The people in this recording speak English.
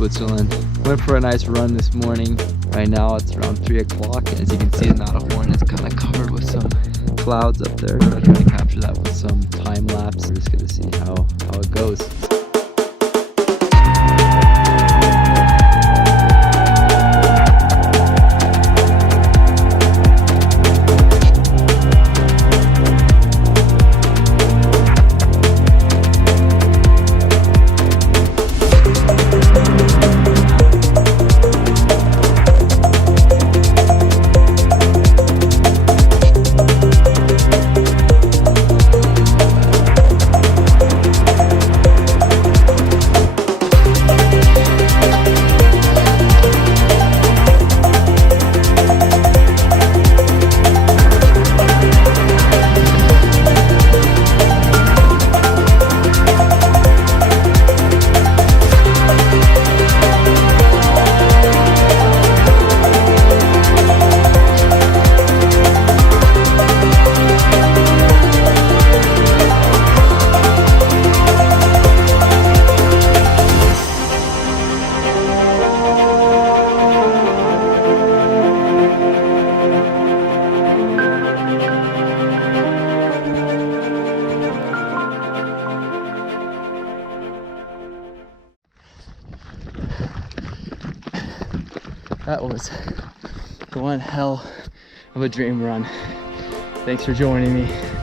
Switzerland. Went for a nice run this morning. Right now it's around 3 o'clock. As you can see, the Matterhorn is kind of covered with some clouds up there. I'm trying to capture that with some time lapse. We're just gonna see how it goes. That was one hell of a dream run. Thanks for joining me.